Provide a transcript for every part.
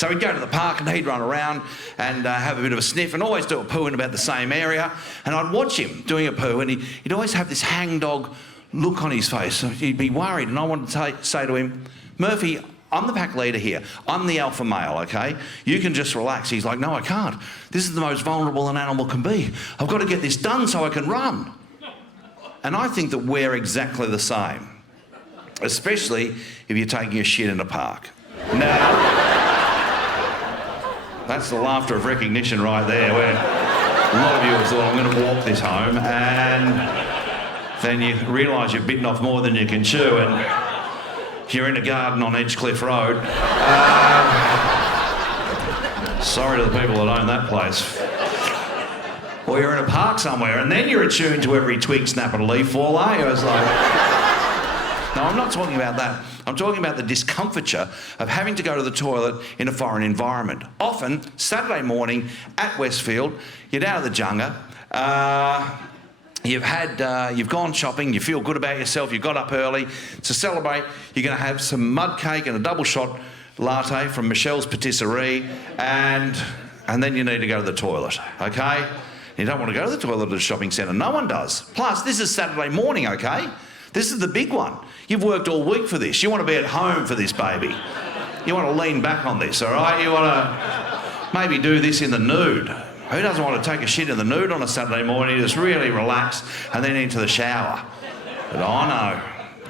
So he'd go to the park and he'd run around and have a bit of a sniff and always do a poo in about the same area. And I'd watch him doing a poo and he'd always have this hangdog look on his face. So he'd be worried, and I wanted to say to him, Murphy, I'm the pack leader here. I'm the alpha male, okay? You can just relax. He's like, no, I can't. This is the most vulnerable an animal can be. I've got to get this done so I can run. And I think that we're exactly the same, especially if you're taking a shit in a park. Now, that's the laughter of recognition right there, where a lot of you have thought, I'm going to walk this home, and then you realise you've bitten off more than you can chew, and you're in a garden on Edgecliff Road. Sorry to the people that own that place. Or you're in a park somewhere, and then you're attuned to every twig, snap and a leaf fall, aren't you? It's like... No, I'm not talking about that. I'm talking about the discomfiture of having to go to the toilet in a foreign environment. Often, Saturday morning at Westfield, you're down at the Junga, you've gone shopping, you feel good about yourself, you got up early. To celebrate, you're going to have some mud cake and a double shot latte from Michelle's Patisserie, and then you need to go to the toilet, okay? You don't want to go to the toilet at a shopping centre. No one does. Plus, this is Saturday morning, okay? This is the big one. You've worked all week for this. You want to be at home for this, baby. You want to lean back on this, all right? You want to maybe do this in the nude. Who doesn't want to take a shit in the nude on a Saturday morning? Just really relax and then into the shower. But I know,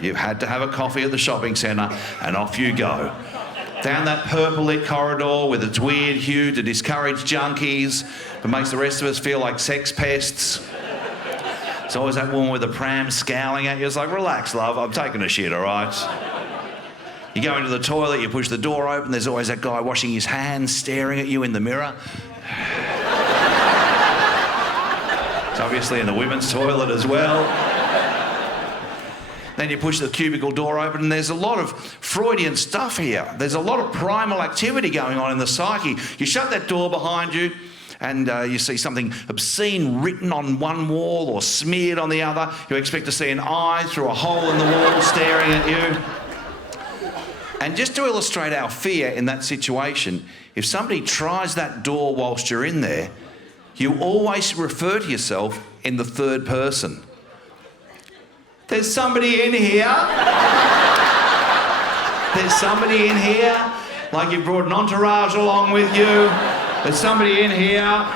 you've had to have a coffee at the shopping centre and off you go. Down that purple-lit corridor with its weird hue to discourage junkies, but makes the rest of us feel like sex pests. There's always that woman with a pram scowling at you. It's like, relax, love, I'm taking a shit, all right? You go into the toilet, you push the door open, there's always that guy washing his hands, staring at you in the mirror. It's obviously in the women's toilet as well. Then you push the cubicle door open and there's a lot of Freudian stuff here. There's a lot of primal activity going on in the psyche. You shut that door behind you and you see something obscene written on one wall or smeared on the other. You expect to see an eye through a hole in the wall staring at you. And just to illustrate our fear in that situation, if somebody tries that door whilst you're in there, you always refer to yourself in the third person. There's somebody in here. There's somebody in here. Like you've brought an entourage along with you. There's somebody in here.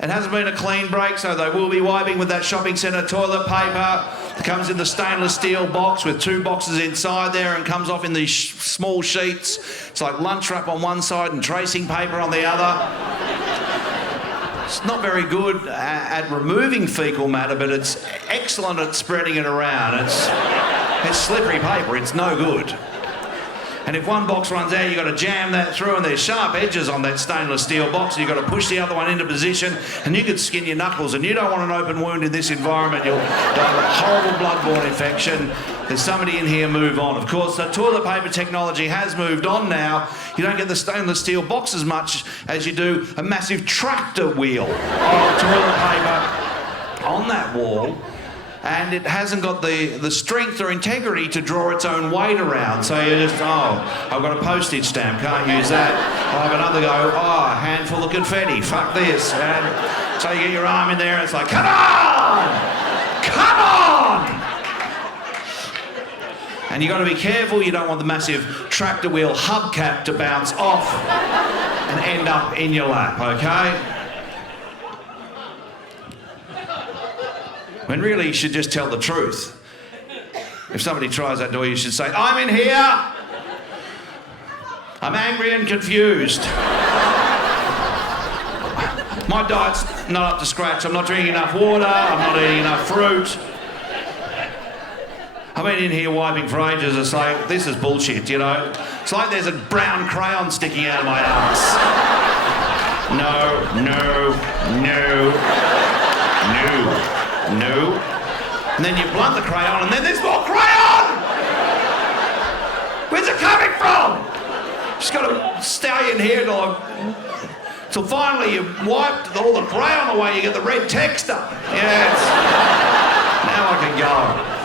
It hasn't been a clean break, so they will be wiping with that shopping centre toilet paper. It comes in the stainless steel box with 2 boxes inside there and comes off in these small sheets. It's like lunch wrap on one side and tracing paper on the other. It's not very good at removing fecal matter, but it's excellent at spreading it around. It's slippery paper, it's no good. And if one box runs out, you've got to jam that through, and there's sharp edges on that stainless steel box, and you've got to push the other one into position, and you could skin your knuckles, and you don't want an open wound in this environment. You'll die of a horrible bloodborne infection. There's somebody in here, move on. Of course, the toilet paper technology has moved on now. You don't get the stainless steel box as much as you do a massive tractor wheel of toilet paper on that wall. And it hasn't got the strength or integrity to draw its own weight around. So you just, oh, I've got a postage stamp, can't use that. I'll have another go, oh, a handful of confetti, fuck this. And so you get your arm in there and it's like, come on! Come on! And you've got to be careful, you don't want the massive tractor wheel hubcap to bounce off and end up in your lap, okay? When really you should just tell the truth. If somebody tries that door, you should say, I'm in here. I'm angry and confused. My diet's not up to scratch. I'm not drinking enough water. I'm not eating enough fruit. I've been in here wiping for ages. It's like, this is bullshit, you know? It's like there's a brown crayon sticking out of my arse. No. And then you blunt the crayon and then there's more crayon! Where's it coming from? Just got to stay in here till finally you've wiped all the crayon away, you get the red texture. Yes. Now I can go.